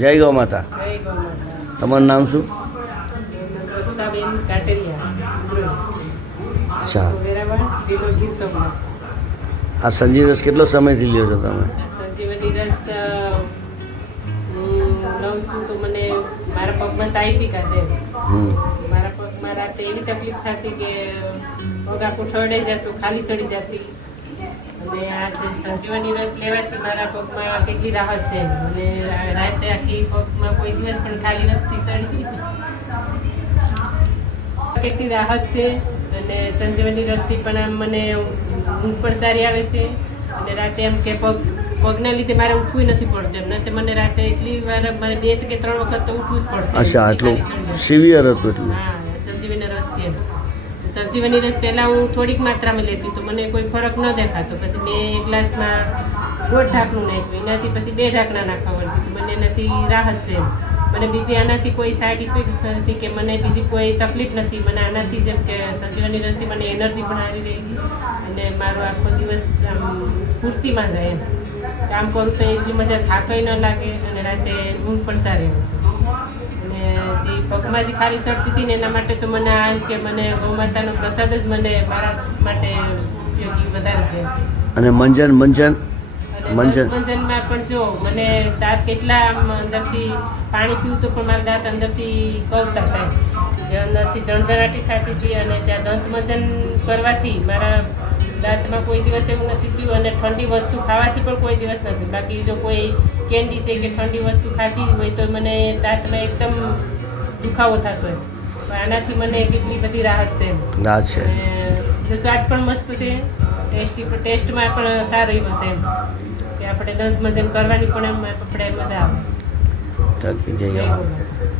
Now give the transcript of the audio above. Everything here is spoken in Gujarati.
જય ગૌ માતા. જય ગૌ માતા. તમારું નામ શું? રક્ષાબેન કાટેરિયા. અચ્છા, વેરાવળ જિલ્લો ગીર સોમનાથ. આ સંજીવ રસ કેટલો સમયથી લ્યો છો તમે? સંજીવની રસ હું લઉં છું તો મને મારા પગમાં સાયટિકા છે. મારા પગમાં રાતે એવી તકલીફ થતી કે પગ આખું ઠરડાઈ જતું, ખાલી ચડી જતી. અને આ સંજીવની રસ લેવાથી મારા પગમાં કેટલી રાહત છે. અને રાતે આખી પગમાં કોઈ દિવસ પણ ખાલી નથી ચડી, કેટલી રાહત છે. અને સંજીવની રસથી પણ આમ મને ઊંઘ પણ સારી આવે છે. અને રાતે એમ કે પગના લીધે મારે ઉઠવું નથી પડતું એમ નથી. મને રાતે એટલી વાર મને 2 કે 3 વખત તો ઉઠવું જ પડતું. અચ્છા, આટલું સિવિયર હતું એટલું? હા, સંજીવની રસથી એમ. સંજીવની રસ પહેલાં હું થોડીક માત્રામાં લેતી તો મને કોઈ ફરક ન દેખાતો. પછી મેં એક ગ્લાસમાં 1.5 ઢાંકણું નાખ્યું, એનાથી પછી 2 ઢાંકણા નાખવા પડતી. મને એનાથી રાહત છે. મને બીજી આનાથી કોઈ સાઈડ ઇફેક્ટ નથી કે મને બીજી કોઈ તકલીફ નથી. મને આનાથી જેમ કે સંજીવની રસથી મને એનર્જી પણ સારી રહી અને મારો આખો દિવસ આમ સ્ફૂર્તિમાં જાય એમ. કામ કરું તો એટલી મજા થાકાઈ ન લાગે અને રાતે ઊંઘ પણ સારી આવે. અને જે પગમાં જે ખાલી ચડતી હતી ને એના માટે તો મને આ કે મને ગૌ માતાનો પ્રસાદ જ મને મારા માટે ઉપયોગી વધારે છે. અને મંજનમાં પણ જો મને દાંત કેટલા અંદરથી પાણી પીવું તો પણ મારા દાંત અંદરથી કવતા થાય, જે અંદરથી જણઝણાટી થતી હતી. અને જ્યાં દંત મંજન કરવાથી મારા દાંતમાં કોઈ દિવસ એવું નથી થયું. અને ઠંડી વસ્તુ ખાવાથી પણ કોઈ દિવસ નથી. બાકી જો કોઈ કેન્ડી છે કે ઠંડી વસ્તુ ખાધી હોય તો મને દાંતમાં એકદમ દુખાવો થતો હોય. પણ આનાથી મને કેટલી બધી રાહત છે. સ્વાદ પણ મસ્ત છે, ટેસ્ટમાં પણ સારો એવો છે એમ કે આપણે દંત મંજન કરવાની પણ આપણે મજા આવે. જય ગૌ માતા.